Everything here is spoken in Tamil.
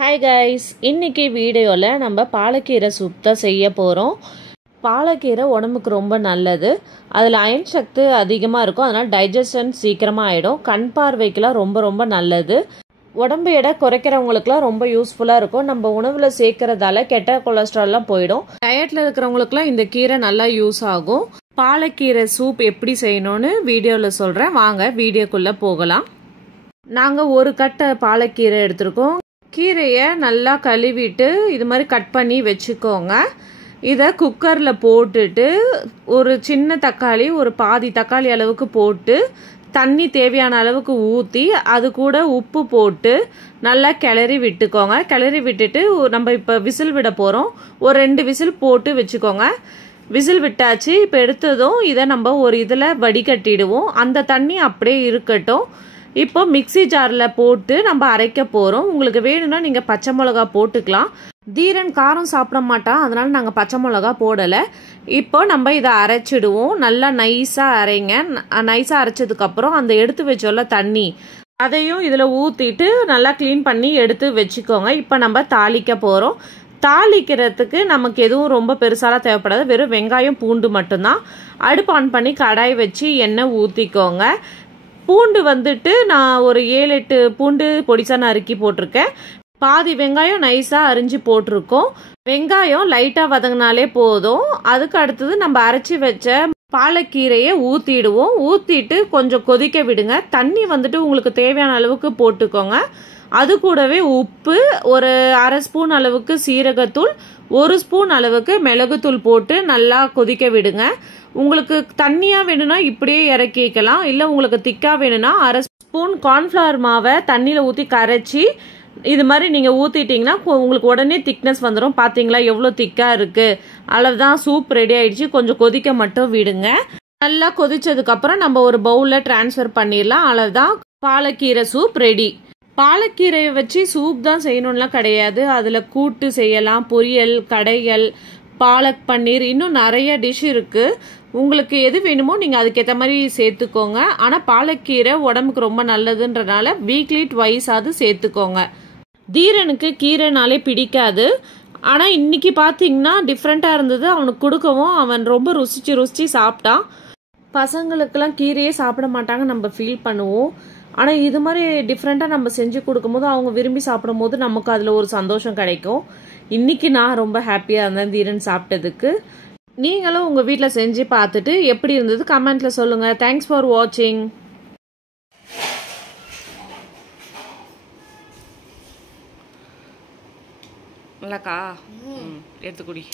ஹாய் கைஸ், இன்னைக்கு வீடியோவில் நம்ம பாலக்கீரை சூப் தான் செய்ய போகிறோம். பாலக்கீரை உடம்புக்கு ரொம்ப நல்லது. அதில் அயன் சக்தி அதிகமாக இருக்கும். அதனால் டைஜஷன் சீக்கிரமாக ஆகிடும். கண் பார்வைக்கெலாம் ரொம்ப ரொம்ப நல்லது. உடம்பு எடை குறைக்கிறவங்களுக்குலாம் ரொம்ப யூஸ்ஃபுல்லாக இருக்கும். நம்ம உணவில் சேர்க்கறதால கெட்ட கொலஸ்ட்ரால்லாம் போயிடும். டயட்டில் இருக்கிறவங்களுக்குலாம் இந்த கீரை நல்லா யூஸ் ஆகும். பாலக்கீரை சூப் எப்படி செய்யணும்னு வீடியோவில் சொல்கிறேன். வாங்க வீடியோக்குள்ளே போகலாம். நாங்கள் ஒரு கட்டை பாலக்கீரை எடுத்திருக்கோம். கீரையை நல்லா கழுவிட்டு இது மாதிரி கட் பண்ணி வச்சுக்கோங்க. இதை குக்கரில் போட்டுட்டு ஒரு சின்ன தக்காளி, ஒரு பாதி தக்காளி அளவுக்கு போட்டு தண்ணி தேவையான அளவுக்கு ஊற்றி அது கூட உப்பு போட்டு நல்லா கிளறி விட்டுக்கோங்க. கிளறி விட்டுட்டு நம்ம இப்போ விசில் விட போகிறோம். ஒரு 2 விசில் போட்டு வச்சுக்கோங்க. விசில் விட்டாச்சு. இப்போ எடுத்ததும் இதை நம்ம ஒரு இதில் வடிகட்டிடுவோம். அந்த தண்ணி அப்படியே இருக்கட்டும். இப்போ மிக்சி ஜாரில் போட்டு நம்ம அரைக்க போகிறோம். உங்களுக்கு வேணும்னா நீங்கள் பச்சை மிளகா போட்டுக்கலாம். தீரன் காரம் சாப்பிட மாட்டான், அதனால் நாங்கள் பச்சை மிளகா போடலை. இப்போ நம்ம இதை அரைச்சிடுவோம். நல்லா நைஸாக அரைங்க. நைஸாக அரைச்சதுக்கப்புறம் அந்த எடுத்து வச்சோல்ல தண்ணி, அதையும் இதில் ஊற்றிட்டு நல்லா க்ளீன் பண்ணி எடுத்து வச்சுக்கோங்க. இப்போ நம்ம தாளிக்க போகிறோம். தாளிக்கிறதுக்கு நமக்கு எதுவும் ரொம்ப பெருசாலாம் தேவைப்படாது. வெறும் வெங்காயம் பூண்டு மட்டும்தான். அடுப்பு ஆன் பண்ணி கடாய் வச்சு எண்ணெய் ஊற்றிக்கோங்க. பூண்டு வந்துட்டு நான் ஒரு 7-8 பூண்டு பொடிசாக நறுக்கி போட்டிருக்கேன். பாதி வெங்காயம் நைஸாக அரிஞ்சு போட்டிருக்கோம். வெங்காயம் லைட்டாக வதங்கினாலே போதும். அதுக்கு அடுத்தது நம்ம அரைச்சி வச்ச பாலக்கீரையை ஊற்றிடுவோம். ஊற்றிட்டு கொஞ்சம் கொதிக்க விடுங்க. தண்ணி வந்துட்டு உங்களுக்கு தேவையான அளவுக்கு போட்டுக்கோங்க. அது கூடவே உப்பு, ஒரு 1/2 ஸ்பூன் அளவுக்கு சீரகத்தூள், 1 ஸ்பூன் அளவுக்கு மிளகுத்தூள் போட்டு நல்லா கொதிக்க விடுங்க. உங்களுக்கு தண்ணியாக வேணும்னா இப்படியே இறக்கிக்கலாம். இல்லை உங்களுக்கு திக்காக வேணும்னா 1/2 ஸ்பூன் கார்ன்ஃப்ளவர் மாவை தண்ணியில் ஊற்றி கரைச்சி இது மாதிரி நீங்கள் ஊற்றிட்டிங்கன்னா உங்களுக்கு உடனே திக்னஸ் வந்துடும். பார்த்தீங்களா எவ்வளோ திக்காக இருக்குது? அளவுதான், சூப் ரெடி ஆயிடுச்சு. கொஞ்சம் கொதிக்க மட்டும் விடுங்க. நல்லா கொதிச்சதுக்கப்புறம் நம்ம ஒரு பவுலில் ட்ரான்ஸ்ஃபர் பண்ணிடலாம். அளவுதான், பாலக்கீரை சூப் ரெடி. பாலக்கீரையை வச்சு சூப் தான் செய்யணும்லாம் கிடையாது. அதில் கூட்டு செய்யலாம், பொரியல், கடைகள், பாலக் பன்னீர், இன்னும் நிறைய டிஷ் இருக்குது. உங்களுக்கு எது வேணுமோ நீங்கள் அதுக்கேற்ற மாதிரி சேர்த்துக்கோங்க. ஆனால் பாலக்கீரை உடம்புக்கு ரொம்ப நல்லதுன்றனால வீக்லி ட்வைஸாவது சேர்த்துக்கோங்க. தீரனுக்கு கீரைனாலே பிடிக்காது. ஆனால் இன்னைக்கு பார்த்தீங்கன்னா டிஃப்ரெண்ட்டாக இருந்தது. அவனுக்கு கொடுக்கவும் அவன் ரொம்ப ருசிச்சு சாப்பிட்டான். பசங்களுக்கெல்லாம் கீரையே சாப்பிட மாட்டாங்க, நம்ம ஃபீல் பண்ணுவோம். ஆனால் இது மாதிரி டிஃப்ரெண்ட்டாக நம்ம செஞ்சு கொடுக்கும்போது அவங்க விரும்பி சாப்பிடும் போது நமக்கு அதில் ஒரு சந்தோஷம் கிடைக்கும். இன்றைக்கி நான் ரொம்ப ஹாப்பியாக இருந்தேன் தீரன் சாப்பிட்டதுக்கு. நீங்களும் உங்கள் வீட்டில் செஞ்சு பார்த்துட்டு எப்படி இருந்தது கமெண்ட்டில் சொல்லுங்கள். தேங்க்ஸ் ஃபார் வாட்சிங். நல்லாக்கா எடுத்துக்குடி.